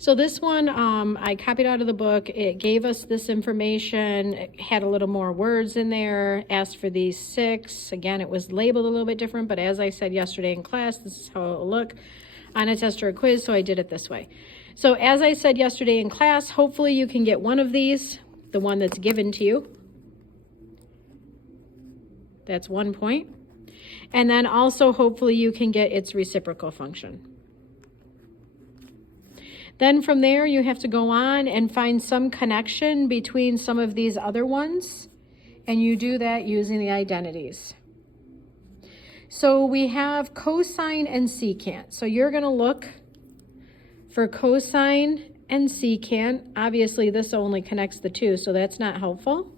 So this one, I copied out of the book. It gave us this information. It had a little more words in there, asked for these 6. Again, it was labeled a little bit different, but as I said yesterday in class, this is how it will look on a test or a quiz, so I did it this way. So as I said yesterday in class, hopefully you can get one of these, the one that's given to you. That's 1 point. And then also hopefully you can get its reciprocal function. Then from there, you have to go on and find some connection between some of these other ones, and you do that using the identities. So we have cosine and secant. So you're going to look for cosine and secant. Obviously, this only connects the two, so that's not helpful.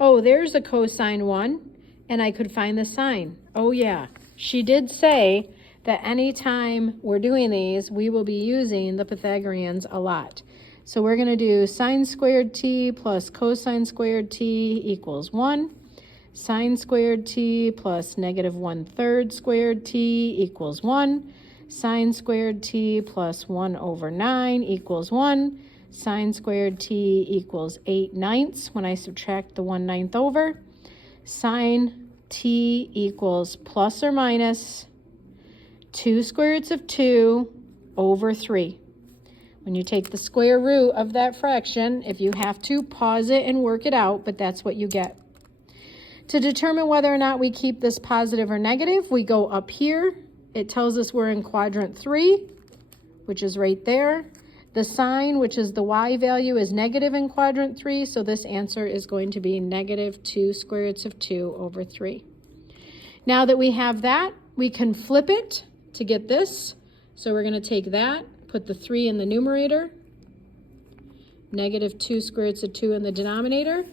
Oh, there's a cosine one, and I could find the sine. Oh, yeah. She did say that anytime we're doing these, we will be using the Pythagoreans a lot. So we're going to do sine squared t plus cosine squared t equals 1. Sine squared t plus negative 1/3 squared t equals 1. Sine squared t plus 1 over 9 equals 1. Sine squared t equals 8/9 when I subtract the 1/9 over. Sine t equals plus or minus 2 square roots of 2 over 3. When you take the square root of that fraction, if you have to, pause it and work it out, but that's what you get. To determine whether or not we keep this positive or negative, we go up here. It tells us we're in quadrant 3, which is right there. The sign, which is the y value, is negative in quadrant 3, so this answer is going to be negative 2 square roots of 2 over 3. Now that we have that, we can flip it to get this. So we're going to take that, put the 3 in the numerator, negative 2 square roots of 2 in the denominator.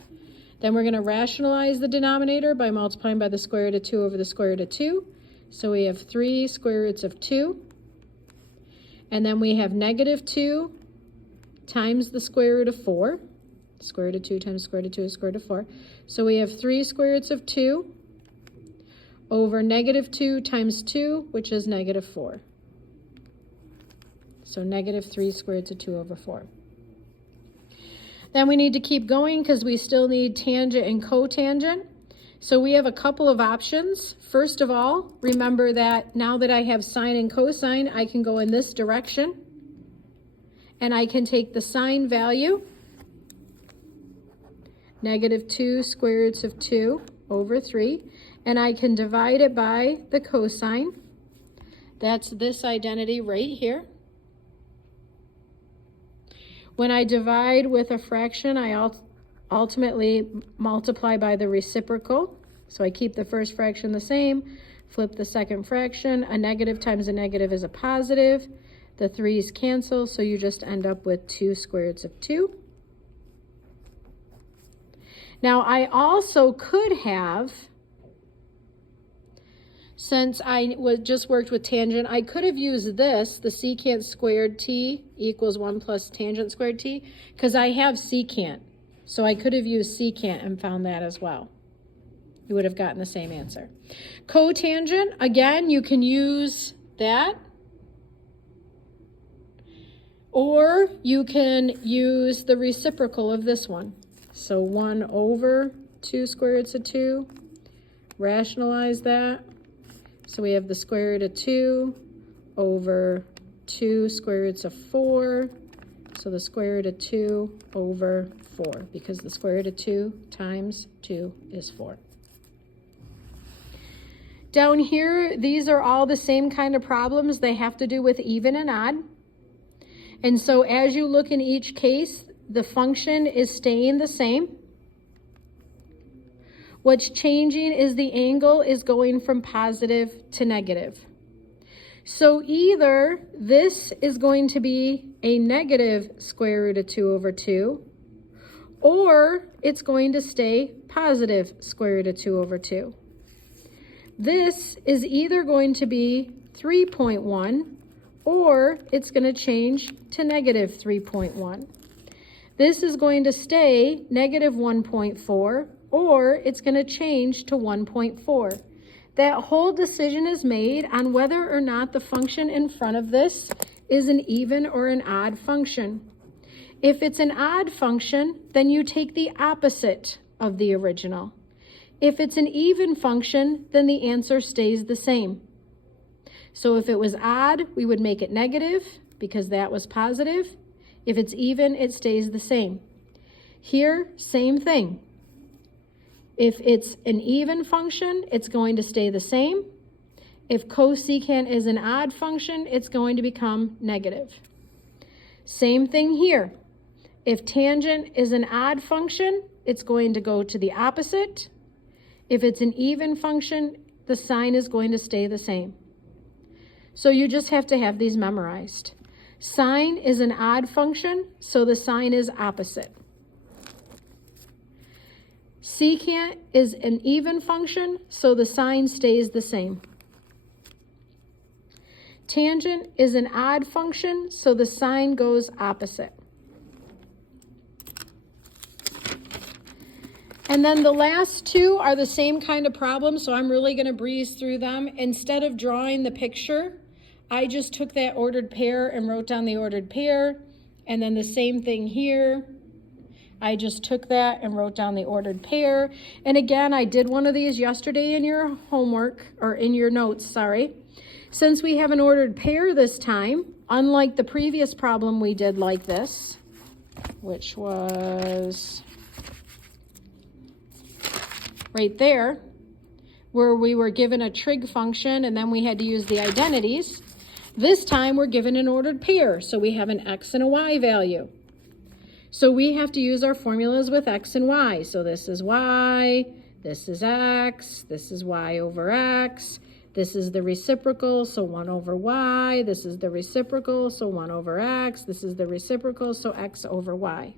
Then we're going to rationalize the denominator by multiplying by the square root of 2 over the square root of 2. So we have 3 square roots of 2. And then we have negative 2 times the square root of 4. Square root of 2 times square root of 2 is square root of 4. So we have 3 square roots of 2 over negative 2 times 2, which is negative 4. So negative 3 square roots of 2 over 4. Then we need to keep going because we still need tangent and cotangent. So we have a couple of options. First of all, remember that now that I have sine and cosine, I can go in this direction. And I can take the sine value, negative 2 square roots of 2 over 3, and I can divide it by the cosine. That's this identity right here. When I divide with a fraction, I ultimately multiply by the reciprocal. So I keep the first fraction the same, flip the second fraction. A negative times a negative is a positive. The 3's cancel, so you just end up with 2 square roots of 2. Now I also could have, since I just worked with tangent, I could have used this, the secant squared t equals 1 plus tangent squared t, because I have secant. So I could have used secant and found that as well. You would have gotten the same answer. Cotangent, again, you can use that. Or you can use the reciprocal of this one. So 1 over 2 square roots of 2. Rationalize that. So we have the square root of 2 over 2 square roots of 4. So the square root of 2 over 4, because the square root of 2 times 2 is 4. Down here, these are all the same kind of problems. They have to do with even and odd. And so as you look in each case, the function is staying the same. What's changing is the angle is going from positive to negative. So either this is going to be a negative square root of 2 over 2, or it's going to stay positive square root of 2 over 2. This is either going to be 3.1, or it's going to change to negative 3.1. This is going to stay negative 1.4, or it's going to change to 1.4. that whole decision is made on whether or not the function in front of this is an even or an odd function. If it's an odd function, then you take the opposite of the original. If it's an even function, then the answer stays the same. So if it was odd, we would make it negative because that was positive. If it's even, it stays the same. Here, same thing. If it's an even function, it's going to stay the same. If cosecant is an odd function, it's going to become negative. Same thing here. If tangent is an odd function, it's going to go to the opposite. If it's an even function, the sign is going to stay the same. So you just have to have these memorized. Sine is an odd function, so the sign is opposite. Secant is an even function, so the sign stays the same. Tangent is an odd function, so the sign goes opposite. And then the last two are the same kind of problem, so I'm really going to breeze through them. Instead of drawing the picture, I just took that ordered pair and wrote down the ordered pair. And then the same thing here. I just took that and wrote down the ordered pair. And again, I did one of these yesterday in your homework, or in your notes, sorry. Since we have an ordered pair this time, unlike the previous problem we did like this, which was right there, where we were given a trig function and then we had to use the identities. This time we're given an ordered pair, so we have an x and a y value. So we have to use our formulas with x and y. So this is y, this is x, this is y over x, this is the reciprocal, so 1 over y, this is the reciprocal, so 1 over x, this is the reciprocal, so x over y.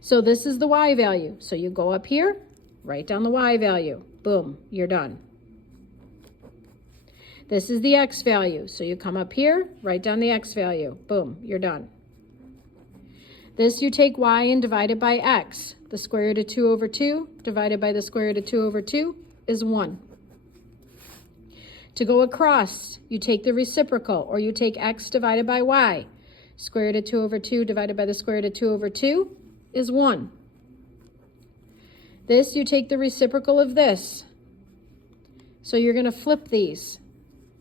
So this is the y value. So you go up here, write down the y value. Boom, you're done. This is the x value. So you come up here, write down the x value. Boom, you're done. This you take y and divide it by x. The square root of 2 over 2 divided by the square root of 2 over 2 is 1. To go across, you take the reciprocal, or you take x divided by y. Square root of 2 over 2 divided by the square root of 2 over 2 is 1. This, you take the reciprocal of this. So you're going to flip these.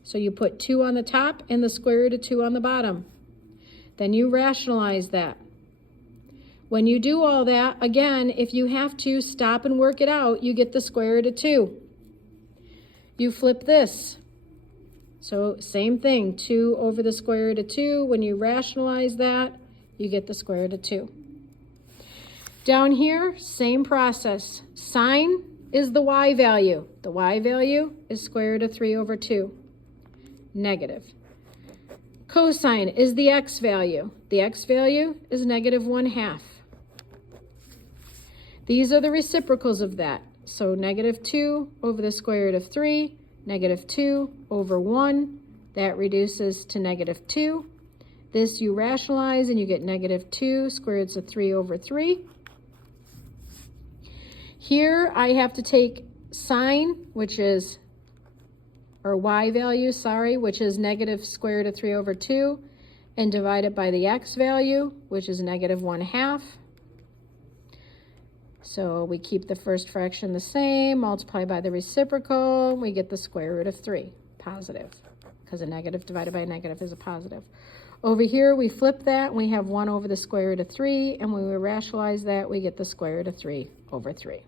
So you put 2 on the top and the square root of 2 on the bottom. Then you rationalize that. When you do all that, again, if you have to stop and work it out, you get the square root of 2. You flip this. So same thing, 2 over the square root of 2. When you rationalize that, you get the square root of 2. Down here, same process. Sine is the y value. The y value is square root of 3 over 2. Negative. Cosine is the x value. The x value is negative 1/2. These are the reciprocals of that. So negative 2 over the square root of 3, negative 2 over 1. That reduces to negative 2. This you rationalize and you get negative 2 square roots of 3 over 3. Here I have to take sine, which is, or y value, sorry, which is negative square root of 3 over 2, and divide it by the x value, which is negative 1/2. So we keep the first fraction the same, multiply by the reciprocal, we get the square root of 3, positive, because a negative divided by a negative is a positive. Over here, we flip that, and we have 1 over the square root of 3, and when we rationalize that, we get the square root of 3 over 3.